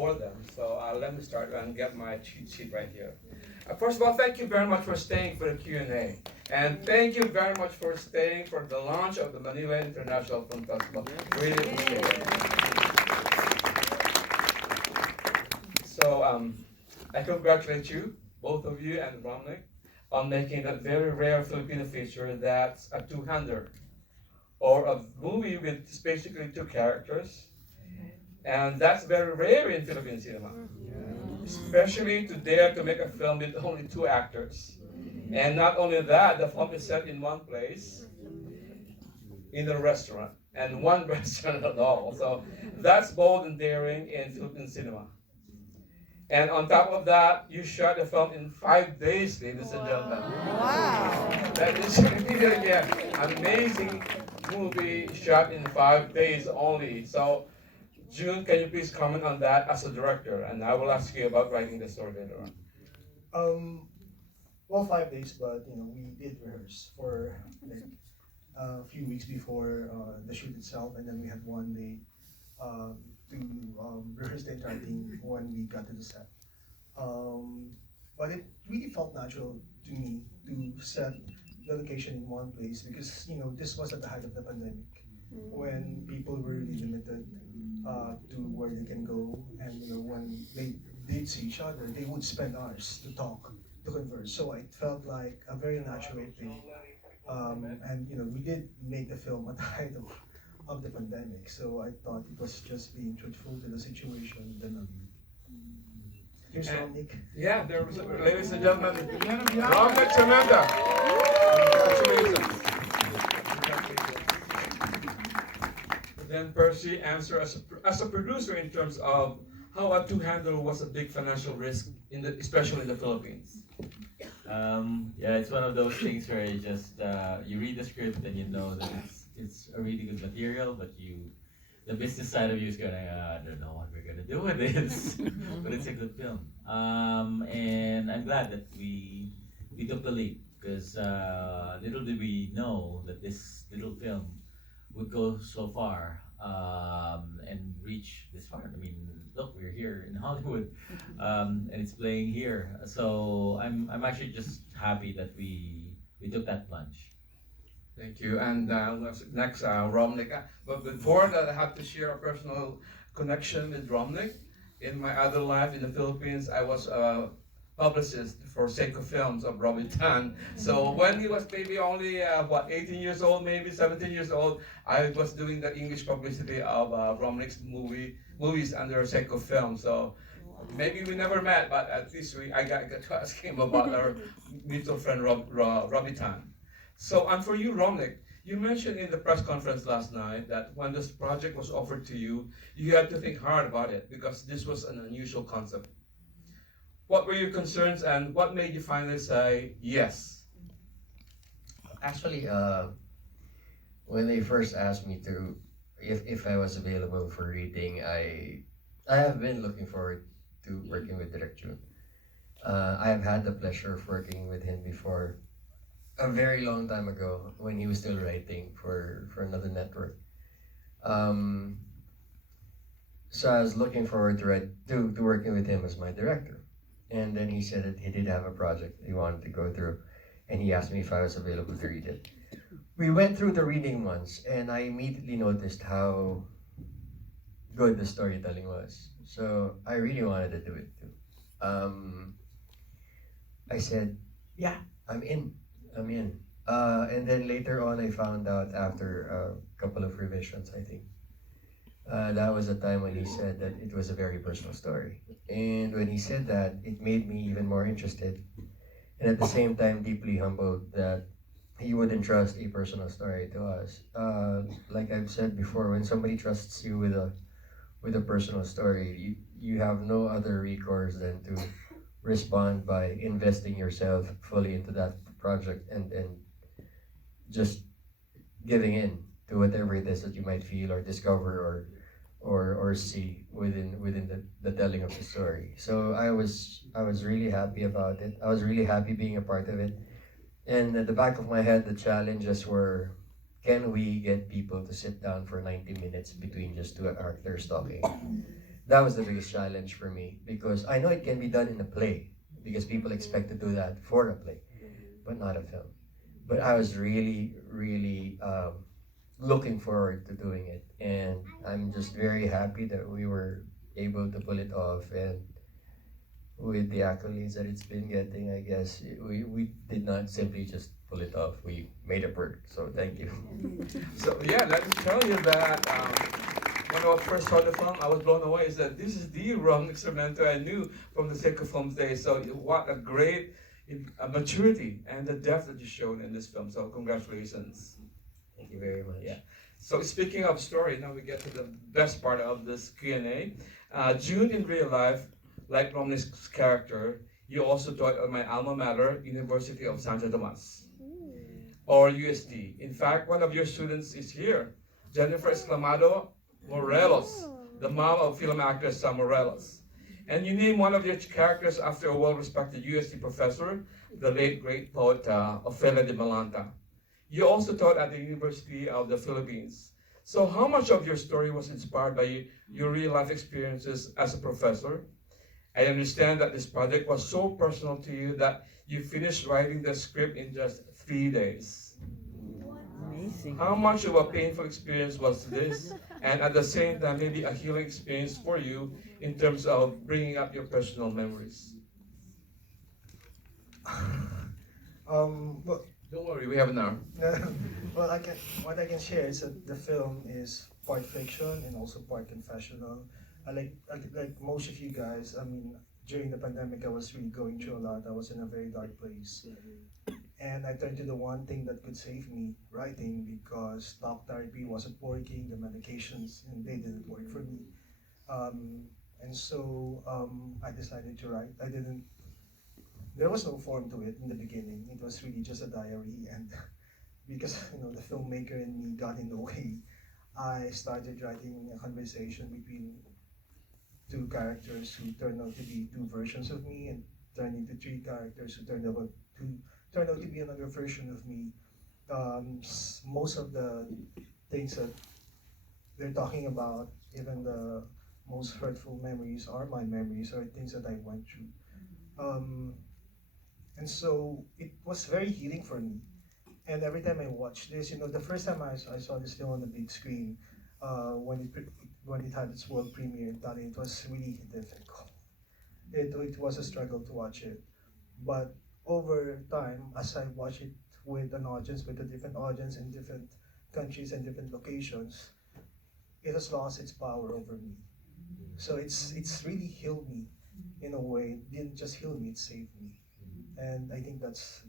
for them. So let me start and get my cheat sheet right here. First of all, thank you very much for staying for the Q&A. And thank you very much for staying for the launch of the Manila International Film Festival. Really appreciate it. So I congratulate you, both of you and ROMNICK, on making that very rare Filipino feature that's a two-hander, or a movie with basically two characters. And that's very rare in Philippine cinema, especially to dare to make a film with only two actors. And not only that, the film is set in one place, in a restaurant, and one restaurant at all. So that's bold and daring in Philippine cinema. And on top of that, you shot the film in 5 days, ladies and gentlemen. Wow. That is really again amazing movie shot in 5 days only. So, June, can you please comment on that as a director? And I will ask you about writing the story later on. Um, well, 5 days, but we did rehearse for like a few weeks before the shoot itself, and then we had 1 day to rehearse the entire thing when we got to the set. But it really felt natural to me to set the location in one place because this was at the height of the pandemic when people were really limited to where they can go, and when they did see each other, they would spend hours to talk, to converse. So it felt like a very natural thing. And we did make the film at the height of the pandemic, so I thought it was just being truthful to the situation. Then here's ROMNICK. Yeah, there was, ladies and gentlemen, ROMNICK SARMENTA. Congratulations. Then PERCI answer as a producer in terms of how a two-hander was a big financial risk, especially in the Philippines. Yeah, it's one of those things where you just you read the script and you know that it's a really good material, but the business side of you is going, I don't know what we're gonna do with this, but it's a good film. And I'm glad that we took the lead because little did we know that this little film would go so far and reach this far. I mean, look, we're here in Hollywood, and it's playing here. So I'm actually just happy that we took that plunge. Thank you. And next, ROMNICK. But before that, I have to share a personal connection with ROMNICK. In my other life in the Philippines, I was a publicist for Seiko Films of Robbie Tan. So when he was maybe only 18 years old, maybe 17 years old, I was doing the English publicity of ROMNICK's movies under Seiko Films. So maybe we never met, but at least I got to ask him about our mutual friend Robbie Tan. So, and for you, ROMNICK, you mentioned in the press conference last night that when this project was offered to you, you had to think hard about it because this was an unusual concept. What were your concerns and what made you finally say yes? Actually, when they first asked me to, if I was available for reading, I have been looking forward to working with Direct Jun. I have had the pleasure of working with him before, a very long time ago when he was still writing for another network. So I was looking forward to working with him as my director. And then he said that he did have a project he wanted to go through, and he asked me if I was available to read it. We went through the reading once, and I immediately noticed how good the storytelling was. So I really wanted to do it too. I said, yeah, I'm in. And then later on, I found out after a couple of revisions, I think, that was the time when he said that it was a very personal story. And when he said that, it made me even more interested. And at the same time, deeply humbled that he wouldn't trust a personal story to us. Like I've said before, when somebody trusts you with a personal story, you have no other recourse than to respond by investing yourself fully into that project and just giving in to whatever it is that you might feel or discover or see within the telling of the story. So I was really happy about it. I was really happy being a part of it. And at the back of my head, the challenges were, can we get people to sit down for 90 minutes between just two actors talking? that was the biggest challenge for me, because I know it can be done in a play, because people expect to do that for a play, but not a film. But I was really, really looking forward to doing it, and I'm just very happy that we were able to pull it off. And with the accolades that it's been getting, I guess we did not simply just pull it off. We made it work. So thank you. So yeah, let me tell you that when I first saw the film, I was blown away. Is that this is the ROMNICK SARMENTA I knew from the Seiko Films days. So what a great maturity and the depth that you showed in this film. So congratulations. Thank you very much. Yeah. So speaking of story, now we get to the best part of this Q&A. June in real life, like ROMNICK's character, you also taught at my alma mater, University of Santo Tomas, or UST. In fact, one of your students is here, Jennifer Esclamado Morelos, the mom of film actress Sam Morelos. And you name one of your characters after a well-respected UST professor, the late great poet Ofelia de Malanta. You also taught at the University of the Philippines. So how much of your story was inspired by your real-life experiences as a professor? I understand that this project was so personal to you that you finished writing the script in just 3 days. Amazing. How much of a painful experience was this? And at the same time, maybe a healing experience for you in terms of bringing up your personal memories? Well, Don't worry, we have an hour. well, what I can share is that the film is part fiction and also part confessional. Like most of you guys, I mean, during the pandemic, I was really going through a lot. I was in a very dark place. And I turned to the one thing that could save me, writing, because talk therapy wasn't working, the medications, and they didn't work for me. And so I decided to write. There was no form to it in the beginning. It was really just a diary. And because, the filmmaker in me got in the way, I started writing a conversation between two characters who turned out to be two versions of me, and turned into three characters who turned out to be another version of me. Most of the things that they're talking about, even the most hurtful memories, are my memories, or things that I went through. And so it was very healing for me. And every time I watch this, the first time I saw this film on the big screen, when it had its world premiere in Tallinn, it was really difficult. It was a struggle to watch it. But over time, as I watch it with an audience, with a different audience in different countries and different locations, it has lost its power over me. So it's really healed me in a way. It didn't just heal me, it saved me. And I think that's,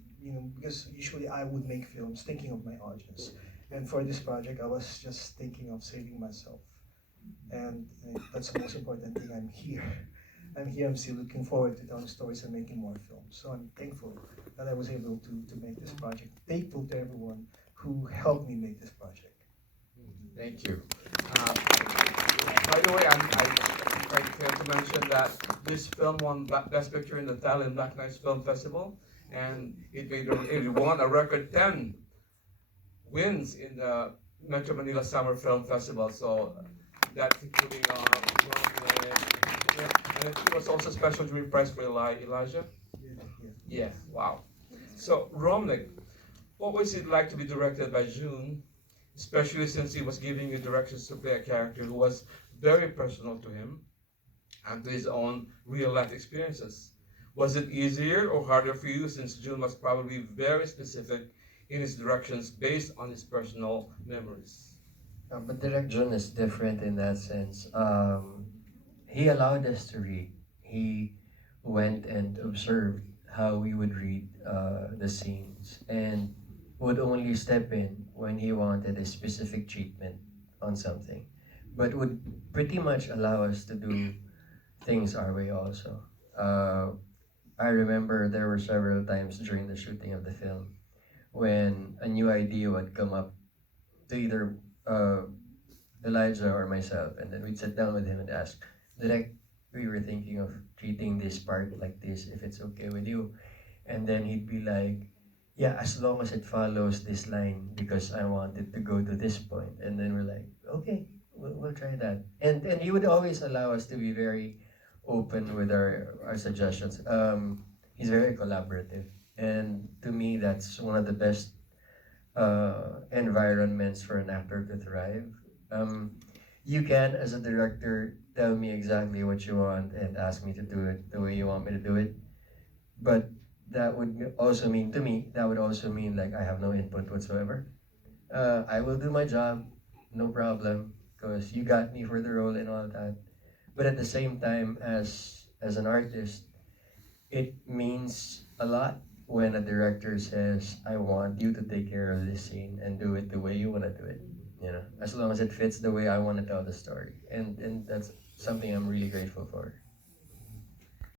because usually I would make films thinking of my audience. And for this project, I was just thinking of saving myself. And that's the most important thing. I'm here. I'm still looking forward to telling stories and making more films. So I'm thankful that I was able to make this project. Thankful to everyone who helped me make this project. Thank you. By the way, I failed to mention that this film won Best Picture in the Tallinn Black Nights Film Festival, and it won a record 10 wins in the Metro Manila Summer Film Festival. So that's including and it was also special jury prize for Elijah. Yeah, wow. So ROMNICK, what was it like to be directed by Jun, especially since he was giving you directions to play a character who was very personal to him and to his own real life experiences? Was it easier or harder for you, since Jun was probably very specific in his directions based on his personal memories? But Direct Jun is different in that sense. He allowed us to read. He went and observed how we would read the scenes, and would only step in when he wanted a specific treatment on something, but would pretty much allow us to do things our way also. I remember there were several times during the shooting of the film when a new idea would come up to either Elijah or myself, and then we'd sit down with him and ask, Direct, we were thinking of treating this part like this, if it's okay with you. And then he'd be like, yeah, as long as it follows this line, because I want it to go to this point. And then we're like, okay, we'll try that. And he would always allow us to be very open with our suggestions. He's very collaborative, and to me, that's one of the best environments for an actor to thrive. You can, as a director, tell me exactly what you want and ask me to do it the way you want me to do it, but that would also mean, to me, that would also mean like I have no input whatsoever. I will do my job, no problem, because you got me for the role and all that. But at the same time, as an artist, it means a lot when a director says, "I want you to take care of this scene and do it the way you want to do it." You know, as long as it fits the way I want to tell the story, and that's something I'm really grateful for.